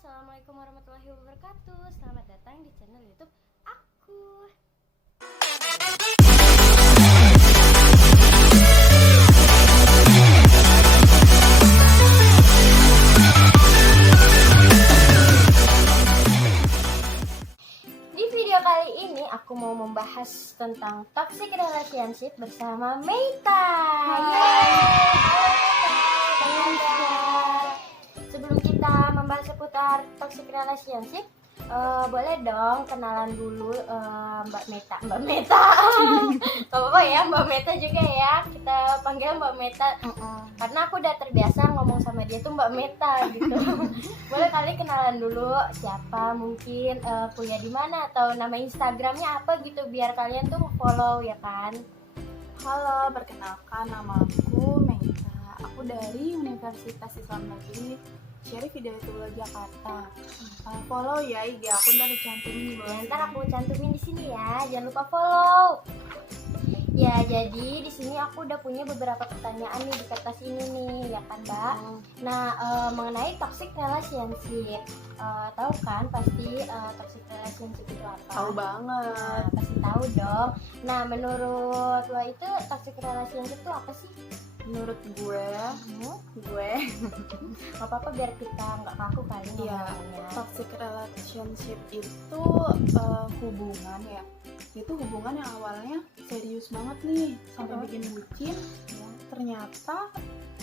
Assalamualaikum warahmatullahi wabarakatuh. Selamat datang di channel YouTube aku. Di video kali ini aku mau membahas tentang toxic relationship bersama Meita. Sebelum kita membahas seputar toxic relationship, boleh dong kenalan dulu Mbak Meta. Gak apa-apa ya, Mbak Meta juga ya. Kita panggil Mbak Meta karena aku udah terbiasa ngomong sama dia tuh Mbak Meta gitu. Boleh kali kenalan dulu siapa, mungkin kuliah di mana atau nama Instagramnya apa gitu biar kalian tuh follow ya kan. Halo, perkenalkan nama aku Meita. Aku dari Universitas Islam Negeri Syarif Hidayatullah Jakarta. Follow ya IG aku, ntar dicantumin di bawah. Ntar aku cantumin di sini ya, jangan lupa follow. Ya, jadi di sini aku udah punya beberapa pertanyaan nih di kertas ini nih, ya kan, Mbak? Nah, mengenai toxic relationship, tahu kan pasti toxic relationship itu apa? Tahu banget. Nah, pasti tahu dong. Nah, menurut lo itu toxic relationship itu apa sih? Menurut gue Gak apa-apa biar kita nggak kaku kali ya, ngomongnya. toxic relationship itu hubungan ya. Itu hubungan yang awalnya serius banget nih sampai bikin bucin. Ternyata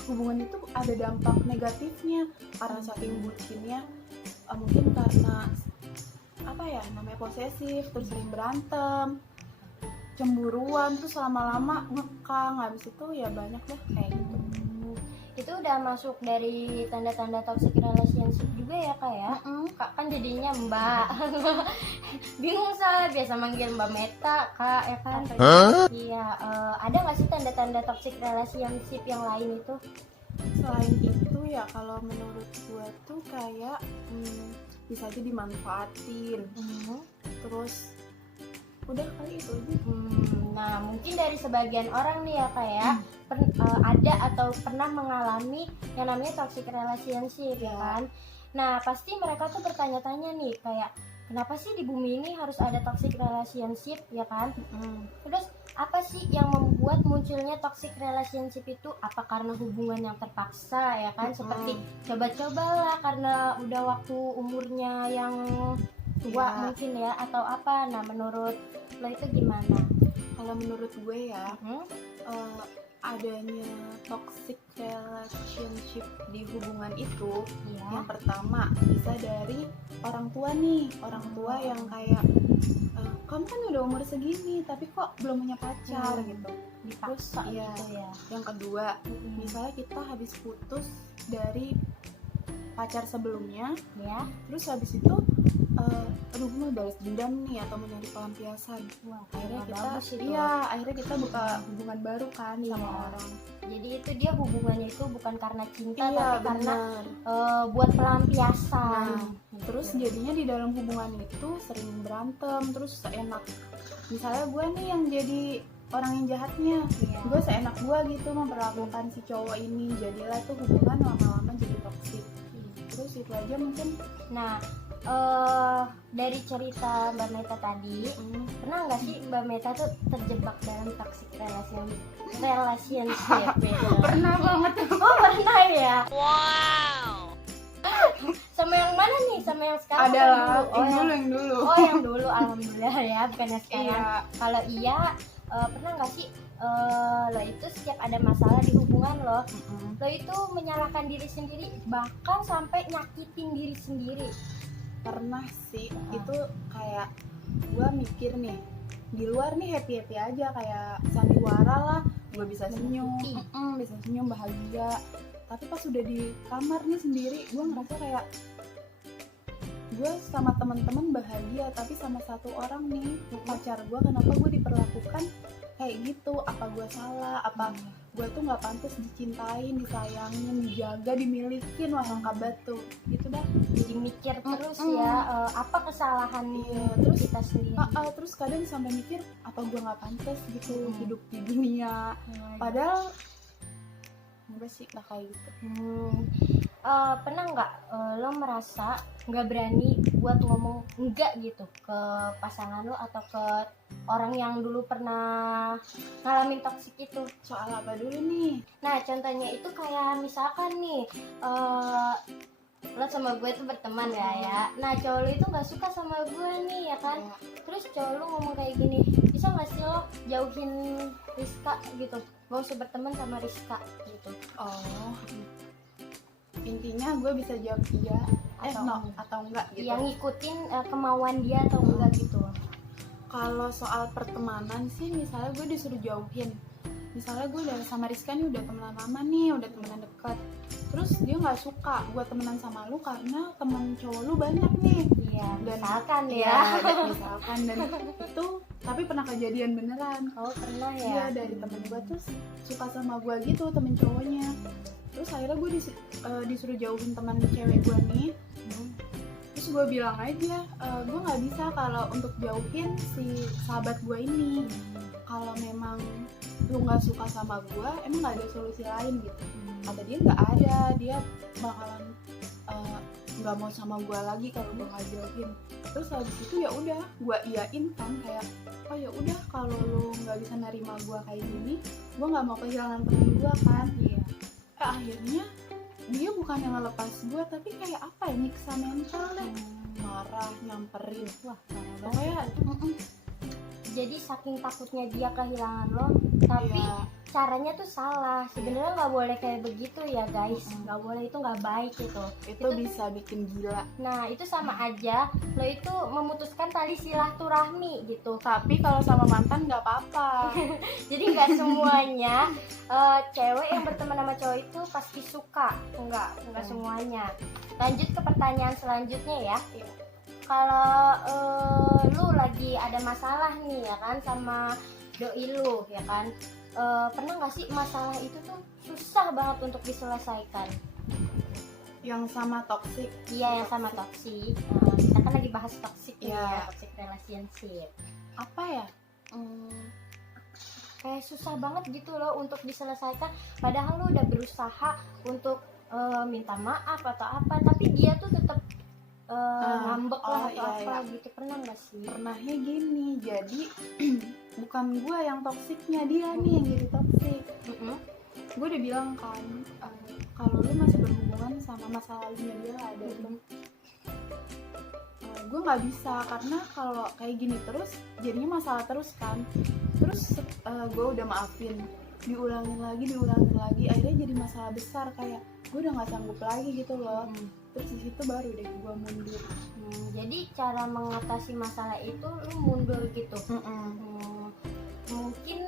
hubungan itu ada dampak negatifnya karena saking bucinnya, mungkin karena apa ya namanya posesif, terus sering berantem, cemburuan, terus lama-lama ngekang, habis itu ya banyak deh kayak gitu. Itu udah masuk dari tanda-tanda toxic relationship juga ya kak ya? Kak kan jadinya mbak. Bingung soalnya biasa manggil Mbak Meta kak ya kan? Iya, ada nggak sih tanda-tanda toxic relationship yang lain itu? Selain itu ya kalau menurut gue tuh kayak bisa aja dimanfaatin, terus udah kali itu aja. Nah mungkin dari sebagian orang nih ya kak ya, ada atau pernah mengalami yang namanya toxic relationship ya kan. Nah pasti mereka tuh bertanya-tanya nih kayak kenapa sih di bumi ini harus ada toxic relationship ya kan. Terus apa sih yang membuat munculnya toxic relationship itu? Apa karena hubungan yang terpaksa ya kan, seperti coba-cobalah karena udah waktu umurnya yang tua mungkin ya, atau apa? Nah menurut lo itu gimana? Kalau menurut gue ya, adanya toxic relationship di hubungan itu, yang pertama bisa dari orang tua nih, orang tua yang kayak kamu kan udah umur segini tapi kok belum punya pacar gitu, dipaksa gitu ya. Yang kedua, misalnya kita habis putus dari pacar sebelumnya, terus habis itu aduh gue mau balas dendam nih atau mencari pelampiasan. Akhirnya kita buka hubungan baru kan sama orang. Jadi itu dia hubungannya itu bukan karena cinta tapi karena buat pelampiasan. Terus jadinya di dalam hubungan itu sering berantem, terus seenak. Misalnya gue nih yang jadi orang yang jahatnya, gue seenak gue gitu memperlakukan si cowok ini, jadilah tuh hubungan lama-lama jadi toksik. Terus itu aja mungkin. Nah, dari cerita Mbak Meta tadi, pernah nggak sih Mbak Meta tuh terjebak dalam toxic relationship? pernah banget. Oh pernah ya? Wow. Sama yang mana nih? Sama yang sekarang? Ada lah, yang dulu. Oh yang dulu, alhamdulillah ya, bukan yang sekarang. Kalau iya, pernah nggak sih lo itu setiap ada masalah di hubungan lo itu menyalahkan diri sendiri, bahkan sampai nyakitin diri sendiri? Pernah sih. Itu kayak gue mikir nih, di luar nih happy aja kayak sandiwara lah, gue bisa senyum, bahagia, tapi pas udah di kamar nih sendiri, gue ngerasa kayak gue sama teman-teman bahagia, tapi sama satu orang nih, pacar gue, kenapa gue diperlakukan kayak gitu? Apa gue salah? Apa gue tuh nggak pantas dicintain, disayangin, dijaga, dimilikin? Wah langka batu gitu dah. Jadi mikir terus ya, apa kesalahan terus kita sendiri. Terus kadang sampai mikir apa gue nggak pantas gitu hidup di dunia. Padahal enggak sih, nggak kayak gitu. Pernah nggak lo merasa nggak berani buat ngomong enggak gitu ke pasangan lo atau ke orang yang dulu pernah ngalamin toksik itu? Soal apa dulu nih? Nah, contohnya itu kayak misalkan nih, lo sama gue tuh berteman ya. Nah, cowok lo itu nggak suka sama gue nih ya kan. Terus cowok lo ngomong kayak gini, bisa nggak sih lo jauhin Rizka gitu, gak usah berteman sama Rizka gitu. Oh, intinya gue bisa jawab iya atau enggak gitu. Yang ngikutin kemauan dia atau enggak gitu. Kalau soal pertemanan sih, misalnya gue disuruh jauhin, misalnya gue udah sama Rizka nih udah temenan lama nih, udah temenan dekat, terus dia nggak suka gue temenan sama lu karena temen cowok lu banyak nih. Iya, Dan misalkan ya. dan misalkan, dan itu tapi pernah kejadian beneran. Oh, pernah Iya, ya. dari temen gue tuh suka sama gue gitu, temen cowoknya. Terus akhirnya gue disuruh jauhin teman cewek gue nih. Terus gue bilang aja, gue nggak bisa kalau untuk jauhin si sahabat gue ini. Kalau memang lu nggak suka sama gue, emang nggak ada solusi lain gitu. Kata dia nggak ada, dia bakalan nggak mau sama gue lagi kalau gue nggak jauhin. Terus habis itu ya udah gue iyain kan, kayak oh ya udah kalau lu nggak bisa nerima gue kayak gini, gue nggak mau kehilangan temen gue kan. Iya. Akhirnya dia bukan yang ngelepas gue, tapi kayak apa ya, nyiksa mental deh, marah, nyamperin, wah parah banget. Jadi saking takutnya dia kehilangan lo, tapi Iya. caranya tuh salah. Sebenarnya nggak boleh kayak begitu ya guys, nggak boleh, itu nggak baik gitu. Itu bisa bikin gila. Nah, itu sama aja lo itu memutuskan tali silaturahmi gitu. Tapi kalau sama mantan nggak apa-apa. Jadi nggak semuanya cewek yang berteman sama cowok itu pasti suka, enggak semuanya. Lanjut ke pertanyaan selanjutnya ya. Kalau lu lagi ada masalah nih ya kan sama doi lu ya kan, pernah nggak sih masalah itu tuh susah banget untuk diselesaikan? Yang sama toxic. Iya, yang sama toksik. Kita kan lagi bahas toksik Iya. ya, toxic relationship. Apa ya? Kayak susah banget gitu loh untuk diselesaikan, padahal lu udah berusaha untuk minta maaf atau apa, tapi dia tuh tetap ngambek lah atau apa gitu. Pernah nggak sih? Pernahnya gini, jadi bukan gue yang toksiknya, dia nih yang jadi toksik. Gue udah bilang kan, kalau lu masih berhubungan sama masa lalunya dia lah, ada gue nggak bisa, karena kalau kayak gini terus jadinya masalah terus kan. Terus gue udah maafin, diulangin lagi, akhirnya jadi masalah besar, kayak gue udah nggak sanggup lagi gitu loh. Terus di situ baru deh gue mundur. Jadi cara mengatasi masalah itu lu mundur gitu. Mungkin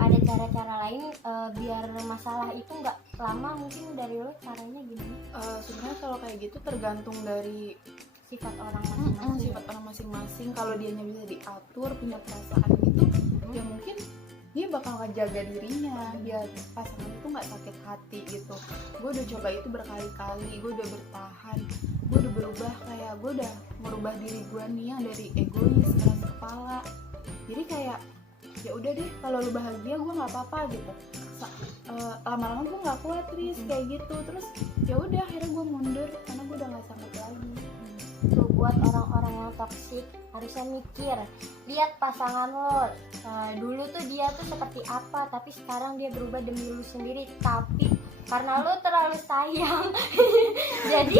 ada cara-cara lain biar masalah itu nggak lama, mungkin dari lo caranya gimana? Sebenarnya kalau kayak gitu tergantung dari Sifat orang masing-masing. sifat orang masing-masing. Kalau dianya bisa diatur, punya perasaan gitu, ya mungkin dia bakal ngejaga dirinya biar pasangan itu nggak sakit hati gitu. Gue udah coba itu berkali-kali, gue udah bertahan, gue udah berubah, kayak gue udah merubah diri gue nih yang dari egois, keras kepala, jadi kayak ya udah deh, kalau lu bahagia gue nggak apa-apa gitu. Lama-lama gue nggak kuat Riz kayak gitu. Terus ya udah akhirnya gue mundur karena gue udah nggak sanggup lagi. Tuh, buat orang-orang yang toksik harusnya mikir, lihat pasangan lo, dulu tuh dia tuh seperti apa, tapi sekarang dia berubah demi lu sendiri, tapi karena lo terlalu sayang jadi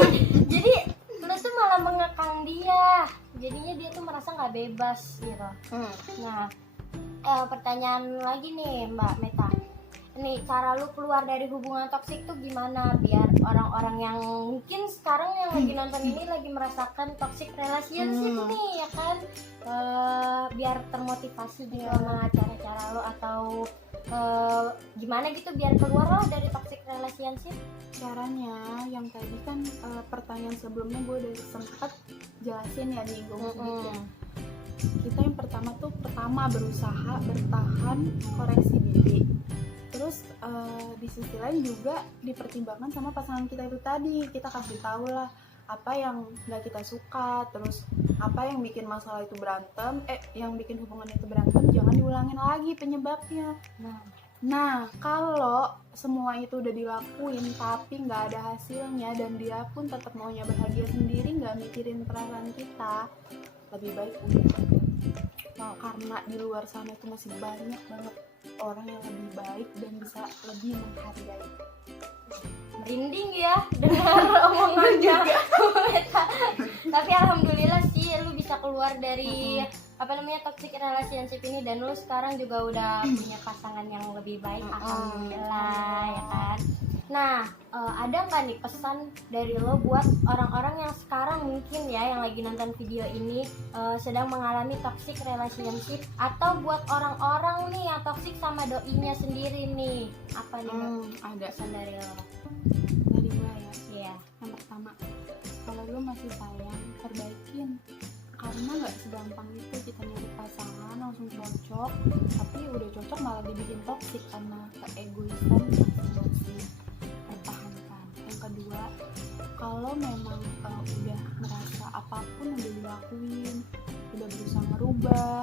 lu tuh malah mengekang dia, jadinya dia tuh merasa nggak bebas gitu. Nah, pertanyaan lagi nih Mbak Meta, nih cara lu keluar dari hubungan toksik tuh gimana biar orang-orang yang mungkin sekarang yang lagi nonton ini lagi merasakan toxic relationship nih ya kan, biar termotivasi gitu sama cara-cara lo, atau gimana gitu biar keluar lo dari toxic relationship? Caranya yang tadi kan pertanyaan sebelumnya gue udah sempat jelasin ya, diinggung sedikit. Kita yang pertama berusaha bertahan, koreksi diri. Terus di sisi lain juga dipertimbangkan sama pasangan kita itu tadi, kita kasih tahu lah apa yang nggak kita suka, terus apa yang bikin masalah itu berantem, yang bikin hubungan itu berantem, jangan diulangin lagi penyebabnya. Nah, Nah, kalau semua itu udah dilakuin tapi nggak ada hasilnya dan dia pun tetap maunya bahagia sendiri, nggak mikirin perasaan kita, lebih baik udah. Nah, karena di luar sana itu masih banyak banget orang yang lebih baik dan bisa lebih menghargai. Merinding ya dengar omongannya. Tapi alhamdulillah sih lu bisa keluar dari toxic relationship ini, dan lu sekarang juga udah punya pasangan yang lebih baik, alhamdulillah ya kan. Nah, ada nggak nih pesan dari lo buat orang-orang yang sekarang mungkin ya yang lagi nonton video ini sedang mengalami toxic relationship, atau buat orang-orang nih yang toxic sama doinya sendiri nih, apa nih Ada pesan dari lo? dari gue ya. Iya. Yang pertama, kalau lu masih sayang, perbaikin. Karena nggak segampang itu kita nyari pasangan langsung cocok, tapi udah cocok malah dibikin toksik karena keegoisan masing-masing. Pertahankan. Yang kedua, kalau memang udah merasa apapun udah dilakuin, udah berusaha ngerubah,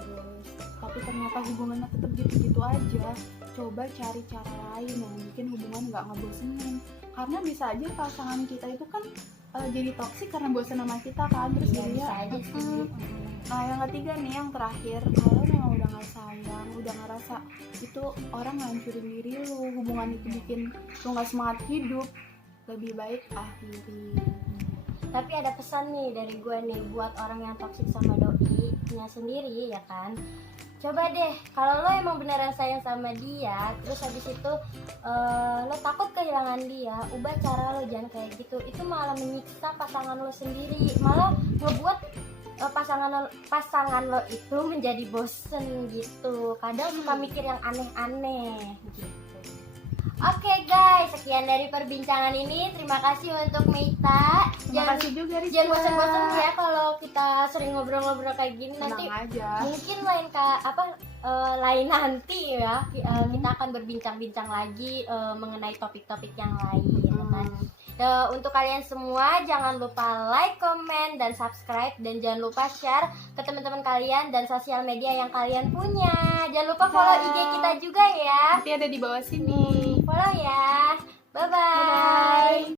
terus tapi ternyata hubungannya tetap gitu-gitu aja, coba cari cara lain yang bikin hubungan nggak ngebosenin. Karena bisa aja pasangan kita itu kan jadi toksik karena bosan sama kita kan, terus Iya, jadinya bisa aja sih. Nah, yang ketiga nih, yang terakhir, kalau memang udah nggak sayang, udah ngerasa itu orang ngancurin diri lu, hubungan itu bikin lu nggak semangat hidup, lebih baik akhiri. Tapi ada pesan nih dari gue nih buat orang yang toksik sama doi-nya sendiri ya kan. Coba deh, kalau lo emang beneran sayang sama dia, terus habis itu lo takut kehilangan dia, ubah cara lo, jangan kayak gitu. Itu malah menyiksa pasangan lo sendiri, malah ngebuat pasangan lo itu menjadi bosen gitu. Kadang suka mikir yang aneh-aneh gitu. Oke guys, sekian dari perbincangan ini. Terima kasih untuk Meita. Terima kasih juga Rizka. Jangan bosan-bosan ya kalau kita sering ngobrol-ngobrol kayak gini. Tenang Nanti aja. mungkin lain nanti ya kita akan berbincang-bincang lagi mengenai topik-topik yang lain ya kan. Untuk kalian semua jangan lupa like, comment, dan subscribe, dan jangan lupa share ke teman-teman kalian dan sosial media yang kalian punya. Jangan lupa follow IG kita juga ya. Nanti ada di bawah sini. Follow ya. Bye bye.